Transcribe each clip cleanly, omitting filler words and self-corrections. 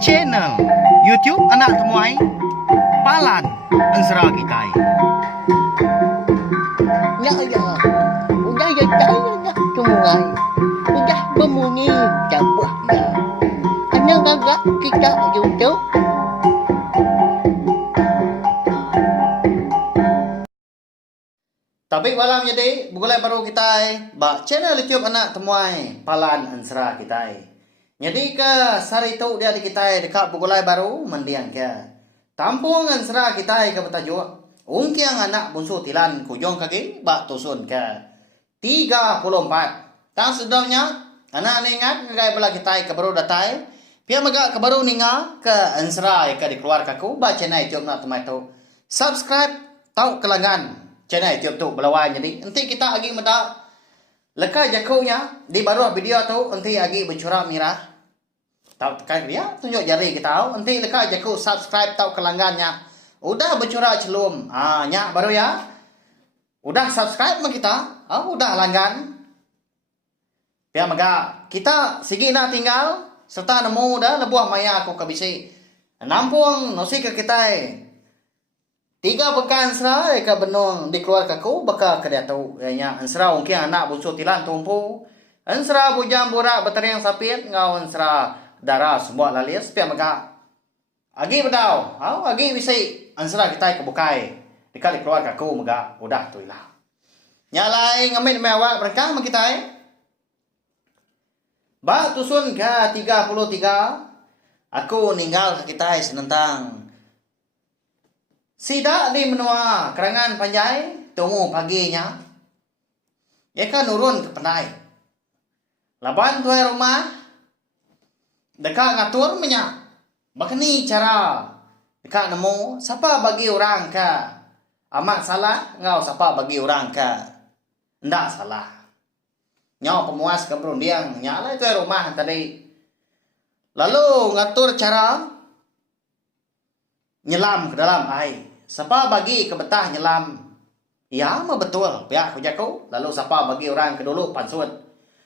Channel YouTube anak temuai Palan Ensera kita. Ya ya, udah ya saya dah temuai, udah berbunyi cabut ya. Ada gagak kita YouTube. Tapi malam jadi bukulai baru kita ba channel YouTube anak temuai Palan Ensera kita. Jadi ke sari itu dia di kita dekat bukulai baru mendiang ke Tampung Ensera kita ke betajuk ungkiang anak bungsu tilan kujong kaki ba tusun ke 34. Tang sedangnya anak ingat ngagai bela kita ke baru datai pia maga ke baru ninga ke Ensera ke dikeluarkan ku ba channel YouTube nak temai tu subscribe tau kelangan channel YouTube tu belawan. Jadi nanti kita lagi meda leka jakunya di baru video tu nanti lagi bercurah mirah tahu tekan dia tunjuk jari kita tahu nanti leka jaku subscribe tahu kelangannya udah bercurah celum nya baru ya udah subscribe mah kita udah langgan pia maga kita sigi na tinggal serta nemu dah lebuah maya aku kabisi nampung nosi ke kita 3 pekan serai ke benung dikeluarkan ku baka ke dia tu nya Ensera ungki anak bungsu tilan tumpu Ensera bujang burak berteriang sapit ngau Ensera darah semua lalis pia maga agi bedau agi bisi Ensera kita ke bukai dekat dikeluarkan ku maga udah tu ilah nyalai ngamit mewak berkah ma kita ba tusun ke 33 aku ninggal ke kita senentang sida di menua kerangan panjai tunggu paginya ya kan nurun ke pendai laban tuai rumah dekat ngatur minyak bakni cara dekat nemu siapa bagi orang ke amat salah ngau siapa bagi orang ke ndak salah nyau pemuas ke perundiang nyala tuai rumah tadi lalu ngatur cara nyelam ke dalam air. Siapa bagi ke betah nyelam? Ya, mah betul. Pihak jaku. Lalu siapa bagi orang ke dulu pansut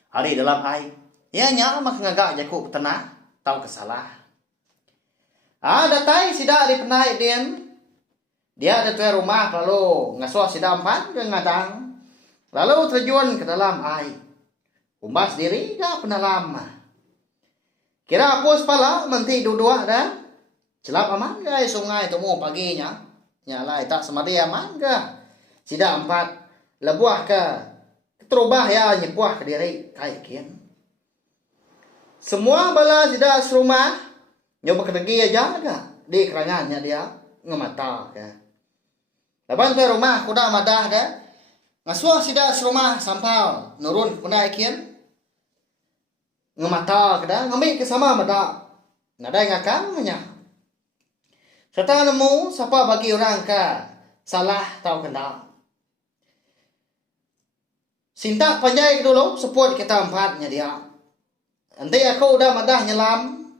hari dalam air? Ya, nya mah ngagak jaku tenang. Tahu kesalah. Datai sida di penai din. Dia ada tuai rumah lalu ngasuh sida empat ke ngadang. Lalu terjun ke dalam air. Umbas diri gak penalam. Kira apus pala menti dua-dua dah. Celap aman guys sungai temu paginya. Nyalai tak semadi aman ke. Sida empat lebuah ke terubah ya nyepuah ke diri kayak kian. Semua bala sida serumah nyoba kedegi aja ke di kerangannya dia ngemata ke. Laban tu rumah kuda madah dah. Ngasuh sida serumah sampal nurun kuda kian. Ngemata ke dah ngambil ke sama madah. Nadai ngakang nya. Serta nemu siapa bagi orang ke salah tahu kendak. Sinta panjai dulu support kita empatnya dia. Nanti aku udah madah nyelam.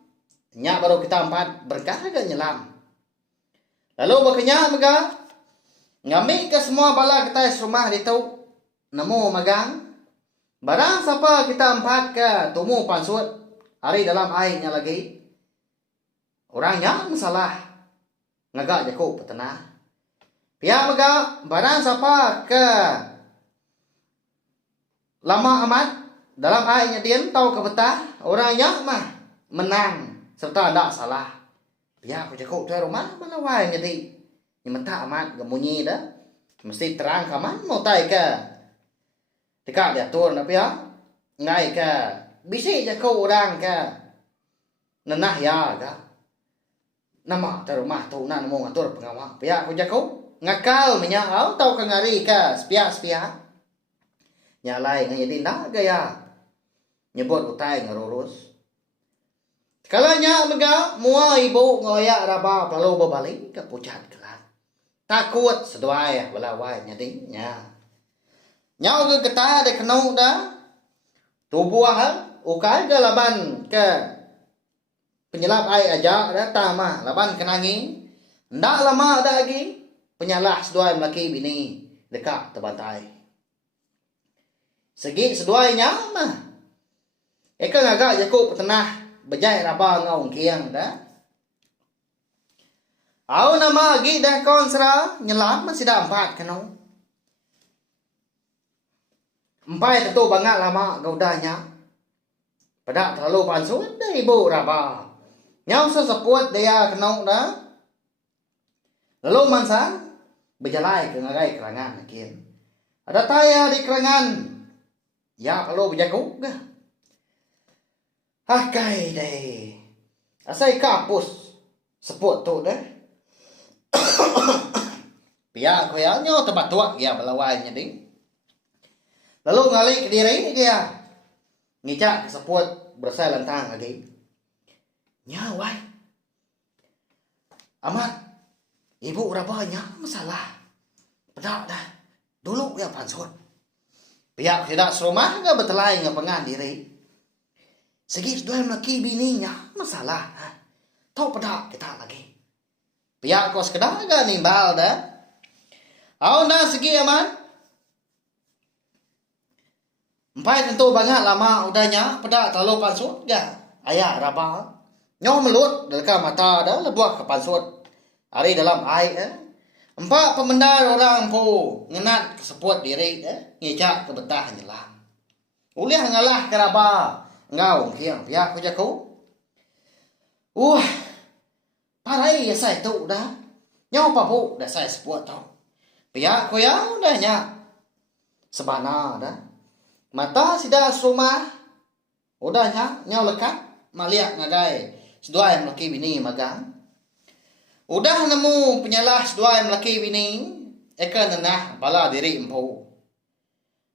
Nya baru kita empat berkah ke nyelam. Lalu bakanya mega ngambil ke semua bala kita rumah itu nemu magang. Barang siapa kita empat ke tumu pansut hari dalam airnya lagi. Orangnya salah. Ngagak jaku petenah. Pihak mega barang siapa ke lama amat dalam airnya dia tahu ke betah orangnya mah menang serta tidak salah. Pihak jaku tuai rumah mana wae jadi nyementa amat gemunyi dah mesti terang kaman mau tai ke dekat diatur na pihak ngai ke bisi jaku orang ke nenah ya ke nama dari rumah tu nak mau ngatur pengawal pihak jaku ngakal menyahau tahu ke ngari ke sepia nyalai ngajadi nak gaya nyebut utai ngerurus kalanya mega mua ibu ngoyak raba lalu berbalik ke pucat kelat takut seduai belawai nyadi nya nyau ke getah de kenau dah tubuh ukai ke laban ke penyelap air aja datang mah laban kenangi ndak lama ada lagi penyalah seduai melaki bini dekat tebantai segi seduainya mah eka ngagak jaku petenah bejai raba ngau kiang dah. Au nama gi dah kon sera nyelam masih dah empat kenau. Empat tentu bangat lama gaudanya. Pada terlalu pansut dah ibu raba. Nyau seseput dia kenau dah. Lalu mansa berjalai ke ngagai kerangan makin. Ada taya di kerangan. Ya kalau berjaku ke. Hakai deh. Asai kapus seput tu dah. Pihak ko ya nyo tempat tua ya balawainya ding. Lalu ngali ke diri dia. Ngicak seput bersai lantang lagi. Nya wai. Amat. Ibu rabanya masalah. Pedak dah. Dulu ya pansut. Pihak tidak serumah enggak betelai ngapengan diri. Segi dua laki bininya masalah. Tahu pedak kita lagi. Pihak kos kedah agak nimbal dah. Au na segi aman. Empai tentu banget lama udahnya pedak terlalu pansut ga. Ayah raba. Nyo melut dalam mata dah lebuah ke pansut. Hari dalam air Empat pemendar orang pu ngenat keseput diri ngicak ke betah nyelam. Ulih ngalah keraba. Ngau kiang pihak ku jaku. Parai ya saya tu dah. Nyau papu dah saya seput tau. Pihak ku yang dah nyak. Sebana dah. Mata sida rumah. Udah nyak nyau lekat. Maliak ngagai. Sedua yang laki bini magang. Udah nemu penyalah sedua yang laki bini. Eka nenah bala diri empu.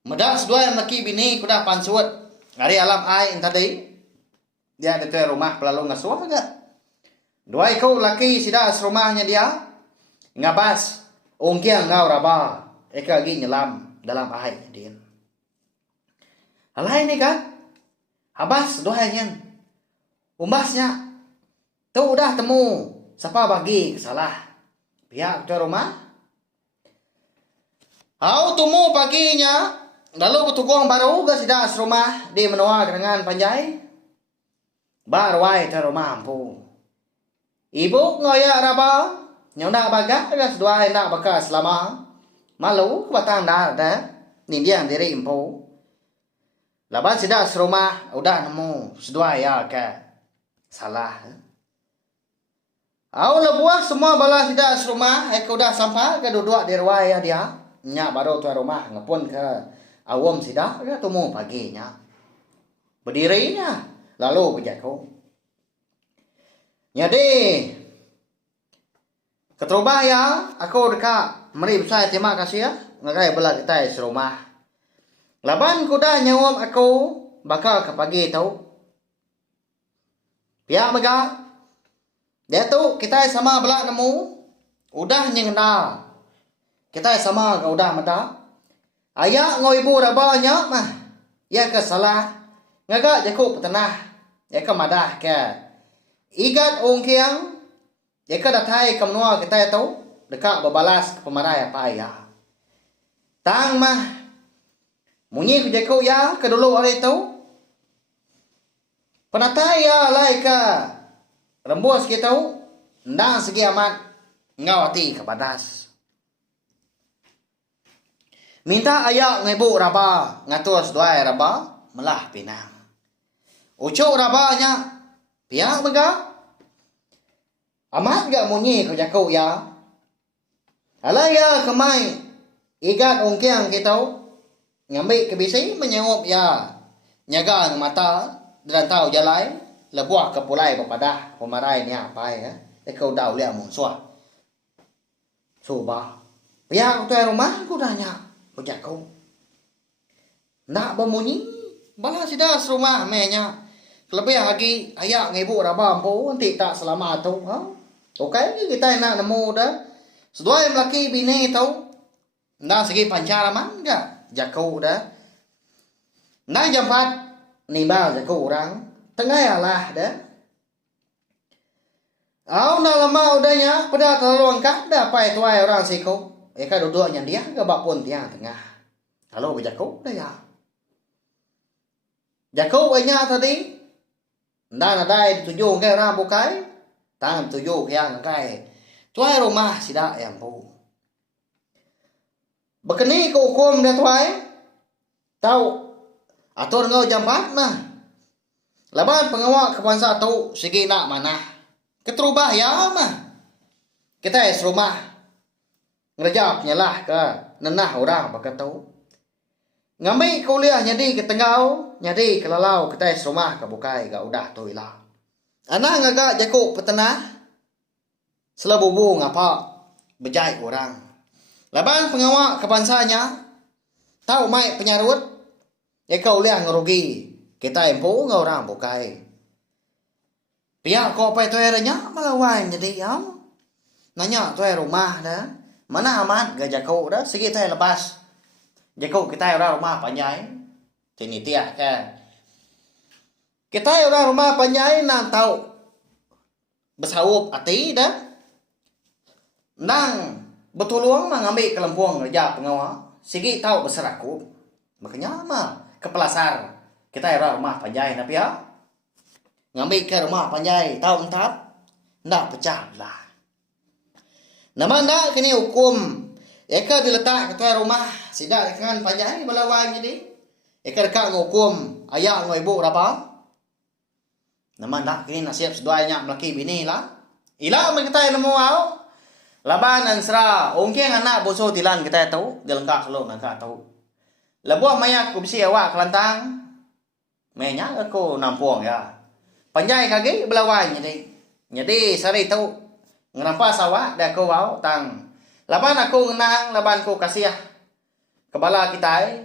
Medak sedua yang laki bini kuda pansut. Hari alam ai tadi. Dia ada ke rumah pelalu ngasuh agak. Dua ikut laki sida serumahnya dia. Ngabas. Ongkiang ngau raba. Eka lagi nyelam dalam air dia. Halai ni kan. Habas dua yang. Umbasnya. Tu udah temu. Siapa bagi kesalah. Pihak ke rumah. Au temu paginya. Lalu petukang baru ke sida serumah. Di menua dengan panjai. Barwai ke rumah ampu. Ibu ngoyak raba. Yang nak baga. Ada sedua yang nak bekas selama. Malu kebatang dah ada. Ni dia diri ampu. Laban sida serumah. Udah nemu. Sedua ya ke. Salah. Au lebuah semua bala sida serumah. Eka udah sampai ke duduk di ruai dia. Nya baru tuan rumah. Ngepun ke awam sida. Dia temu paginya. Berdirinya. Lalu berjaku. Jadi. Keterubah ya. Aku dekat. Mari saya terima kasih ya. Ngagai bela kita serumah. Laban kuda nyawam aku. Bakal ke pagi tau. Pihak megah. Dia tu kita sama belak nemu. Udah nyengna. Kita sama ke udah mata. Ayak ngau ibu rabanya mah. Ya ke salah. Ngagak jaku petenah. Ya ke madah ke. Igat ongkiang. Ya ke datai ke menua kita tu. Dekat berbalas ke pemarai apa ya. Tang mah. Munyi ku jaku ya ke dulu hari tu. Penatai ya lai ke. Rembus kita ndang segi amat ngawati ke badas. Minta ayak ngibu raba ngatur sedua raba melah pinang. Ucuk rabanya pihak bega. Amat gak munyi ke jaku ya. Alaya kemai igat ongkiang kita ngambil kebisi menyewup ya. Nyaga mata dan tahu jalai. Lebuah ke pulai berpadah pemarai ni apa ya. Ekau dah lihat musuh. Coba. Pihak tuan rumah aku tanya. Pejak kau. Nak bemunyi. Bala sida serumah mehnya. Lebih lagi ayak ngibu raba ampu. Nanti tak selamat tu. Okey kita nak nemu dah. Sedua yang laki bini tau. Nak segi pancaraman enggak? Jakau dah. Nak jam 4. Nimbal jakau orang. Tengah ya lah dah. Au dah lama udahnya. Pada terlalu angkat dah. Pai tuai orang siku. Eka duduknya dia. Gabak pun tiang tengah. Lalu berjaku dah ya. Jaku banyak tadi. Ndan ada dituju ke orang bukai. Tang tuju yang kai. Tuai rumah sida yang pu. Bekeni ke hukum dia tuai. Tahu atur ngau jam 4 nah. Laban pengawal kepansa tahu segi nak mana. Keterubah ya mah. Kita es rumah. Ngerjap nyalah ke nenah orang bakal tahu. Ngambil kuliah nyadi ke tengau, nyadi ke lalau kita es rumah ke bukai gak udah tu ilah. Anak ngagak jakuk petenah. Selabubu ngapa bejai orang. Laban pengawal kepansanya tahu mai penyarut. Kau lihat ngerugi. Kita empu ngau orang bukai. Pihak kau apa itu eranya melawan jadi am. Nanya tu rumah dah. Mana amat gak jakuk dah segi tu lepas. Jakuk kita orang rumah panjai. Tini tiak kan. Kita orang rumah panjai nang tahu bersawup hati dah. Nang betulung mengambil kelempuang kerja pengawal. Segi tahu berserakup. Makanya mah kepelasar. Kita orang rumah panjai tapi ya. Ngambil ke rumah panjai tahu entap. Ndak pecah lah. Nama ndak kini hukum. Eka diletak ketua rumah sidak dengan panjai belawan jadi. Eka dekat ngukum ayah ngau ibu berapa? Nama ndak kini nasib seduanya melaki bini lah. Ila men kita nemu au. Laban ansra ongkeng anak boso tilan kita tahu dilengkap selo nangka tahu. Lebuah mayak ku bisi awak kelantang. Menya aku nampung ya. Panjai kaki belawan jadi. Jadi sari tahu ngerampas awak dah aku au tang. Laban aku ngenang, laban ku kasih kepala kita.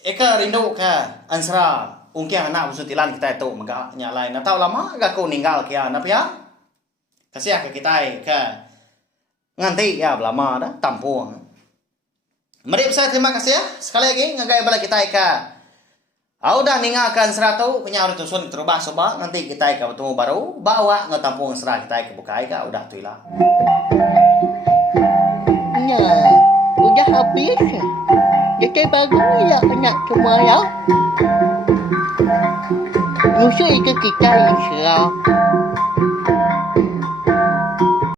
Eka rindu ke ansra ungkian anak busutilan kita itu megak nyalai. Nah tahu lama gak aku ninggal kia napa ya? Kasih ke kita ke nganti ya lama dah tampung. Mari saya terima kasih ya. Sekali lagi ngagai bala kita ke. Dah ninggalkan seratu punya urut tusun terubah soba nanti kita ke bertemu baru bawa ngetampung serah kita ke bukai ke udah tu ilah. Nah, udah habis. Jadi baru ya anak semua ya. Musuh itu kita insya Allah.